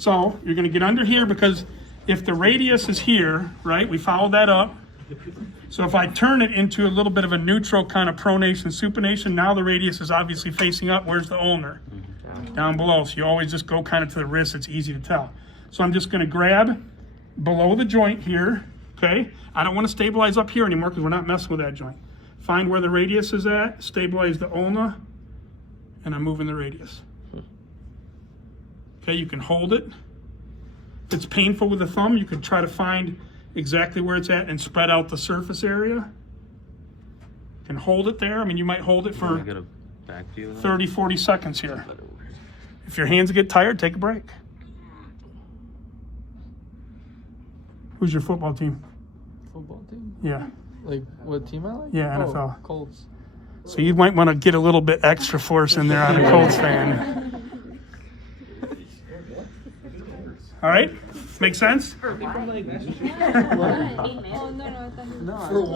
So you're going to get under here because if the radius is here, right, we followed that up. So if I turn it into a little bit of a neutral kind of pronation, supination, now the radius is obviously facing up. Where's the ulnar? Down below. So you always just go kind of to the wrist. It's easy to tell. So I'm just going to grab below the joint here, okay? I don't want to stabilize up here anymore because we're not messing with that joint. Find where the radius is at, stabilize the ulna, and I'm moving the radius. Okay, you can hold it. If it's painful with the thumb, you can try to find exactly where it's at and spread out the surface area. You can hold it there. I mean, you might hold it for 30, 40 seconds here. If your hands get tired, take a break. Who's your football team? Football team? Yeah. Like what team I like? Yeah, NFL. Oh, Colts. So you might want to get a little bit extra force in there on a Colts fan. All right? Make sense? Oh, no, I thought he was...